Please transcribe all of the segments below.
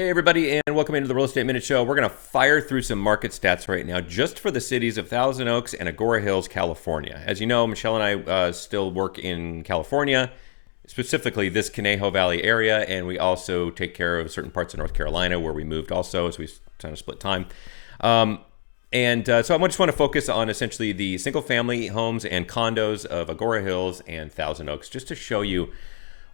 Hey everybody, and welcome into the Real Estate Minute Show. We're going to fire through some market stats right now just for the cities of Thousand Oaks and Agoura Hills, California. As you know, Michelle and I still work in California, specifically this Conejo Valley area, and we also take care of certain parts of North Carolina where we moved also, so we kind of split time. So I just want to focus on essentially the single-family homes and condos of Agoura Hills and Thousand Oaks, just to show you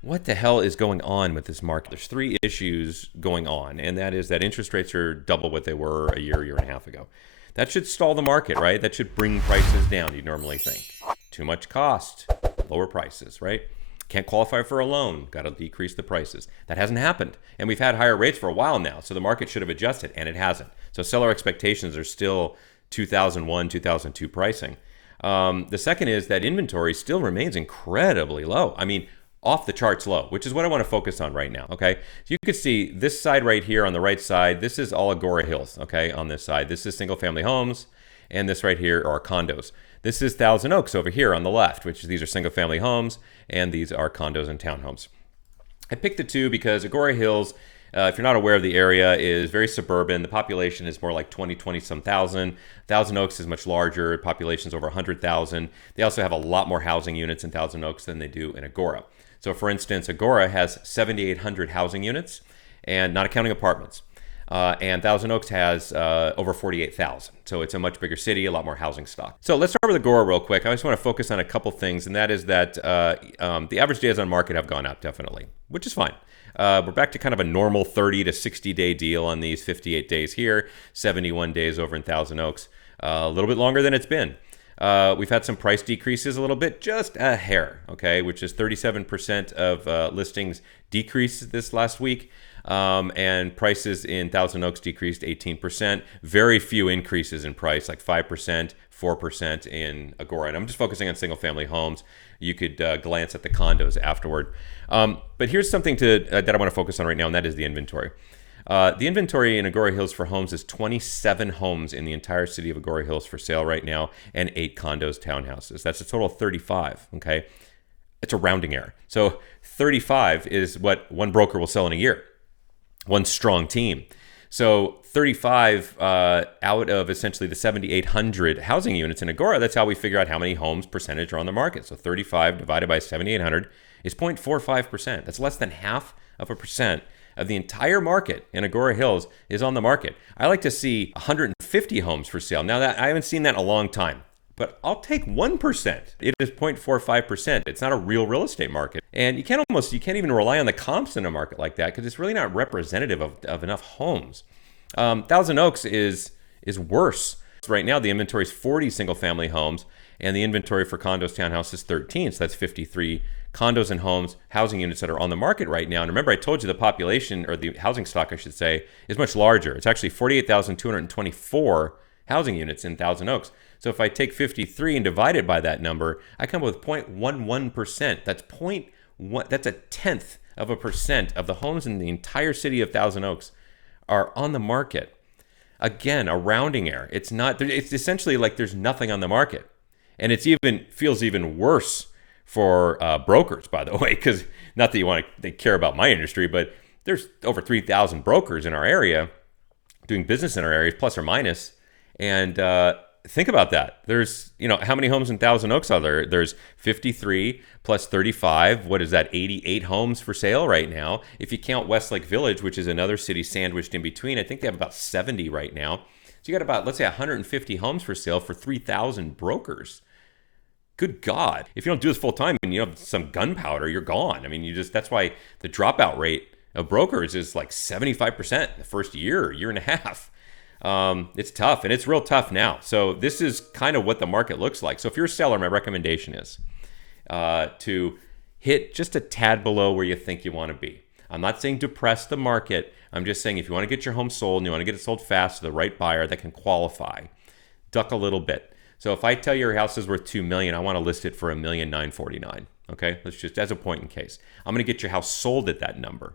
what the hell is going on with this market. There's three issues going on, and that is that interest rates are double what they were a year and a half ago. That should stall the market, right? That should bring prices down, you'd normally think. Too much cost, lower prices, right? Can't qualify for a loan, got to decrease the prices. That hasn't happened, and we've had higher rates for a while now, so the market should have adjusted, and it hasn't. So seller expectations are still 2001, 2002 pricing. The second is that inventory still remains incredibly low. I mean, off the charts low, which is what I want to focus on right now, okay? So you can see this side right here on the right side, this is all Agoura Hills, okay, on this side. This is single family homes, and this right here are condos. This is Thousand Oaks over here on the left, which these are single family homes, and these are condos and townhomes. I picked the two because Agoura Hills, if you're not aware of the area, is very suburban. The population is more like 20-some thousand. Thousand Oaks is much larger. Population's over 100,000. They also have a lot more housing units in Thousand Oaks than they do in Agoura. So for instance, Agoura has 7,800 housing units, and not counting apartments. And Thousand Oaks has over 48,000. So it's a much bigger city, a lot more housing stock. So let's start with Agoura real quick. I just want to focus on a couple things, and that is that the average days on market have gone up, definitely, which is fine. We're back to kind of a normal 30 to 60 day deal on these 58 days here, 71 days over in Thousand Oaks, a little bit longer than it's been. We've had some price decreases a little bit, just a hair, okay, which is 37% of listings decreased this last week. And prices in Thousand Oaks decreased 18%. Very few increases in price, like 5%, 4% in Agoura. And I'm just focusing on single family homes. You could glance at the condos afterward. But here's something that I want to focus on right now, and that is the inventory. The inventory in Agoura Hills for homes is 27 homes in the entire city of Agoura Hills for sale right now, and 8 condos, townhouses. That's a total of 35, okay? It's a rounding error. So 35 is what one broker will sell in a year, one strong team. So 35 out of essentially the 7,800 housing units in Agoura, that's how we figure out how many homes percentage are on the market. So 35 divided by 7,800 is 0.45%. That's less than half of a percent of the entire market in Agoura Hills is on the market. I like to see 150 homes for sale. Now, that I haven't seen that in a long time, but I'll take 1%. It is 0.45%. It's not a real estate market. And you can't even rely on the comps in a market like that because it's really not representative of enough homes. Thousand Oaks is worse. Right now, the inventory is 40 single family homes, and the inventory for condos, townhouses is 13. So that's 53 condos and homes, housing units that are on the market right now. And remember, I told you the population, or the housing stock, I should say, is much larger. It's actually 48,224 housing units in Thousand Oaks. So if I take 53 and divide it by that number, I come up with 0.11%. That's a tenth of a percent of the homes in the entire city of Thousand Oaks are on the market. Again, a rounding error. It's essentially like there's nothing on the market. And feels even worse for brokers, by the way, because not that they care about my industry, but there's over 3,000 brokers in our area doing business in our areas, plus or minus. And think about that. There's, how many homes in Thousand Oaks are there? There's 53 plus 35. What is that? 88 homes for sale right now. If you count Westlake Village, which is another city sandwiched in between, I think they have about 70 right now. So you got about, let's say, 150 homes for sale for 3,000 brokers. Good God. If you don't do this full time and you have some gunpowder, you're gone. I mean, that's why the dropout rate of brokers is like 75% the first year and a half. It's tough, and it's real tough now. So this is kind of what the market looks like. So if you're a seller, my recommendation is to hit just a tad below where you think you want to be. I'm not saying depress the market. I'm just saying if you want to get your home sold and you want to get it sold fast to the right buyer that can qualify, duck a little bit. So if I tell you your house is worth $2 million, I want to list it for $1,949,000. Okay, let's just as a point in case. I'm going to get your house sold at that number.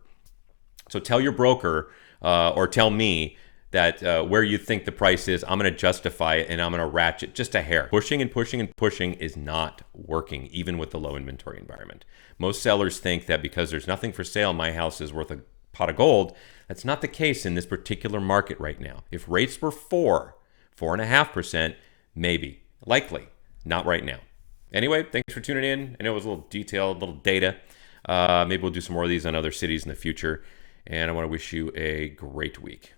So tell your broker or tell me that where you think the price is, I'm going to justify it and I'm going to ratchet just a hair. Pushing and pushing and pushing is not working, even with the low inventory environment. Most sellers think that because there's nothing for sale, my house is worth a pot of gold. That's not the case in this particular market right now. If rates were 4.5%, maybe, likely, not right now. Anyway, thanks for tuning in. I know it was a little detailed, little data. Maybe we'll do some more of these on other cities in the future. And I want to wish you a great week.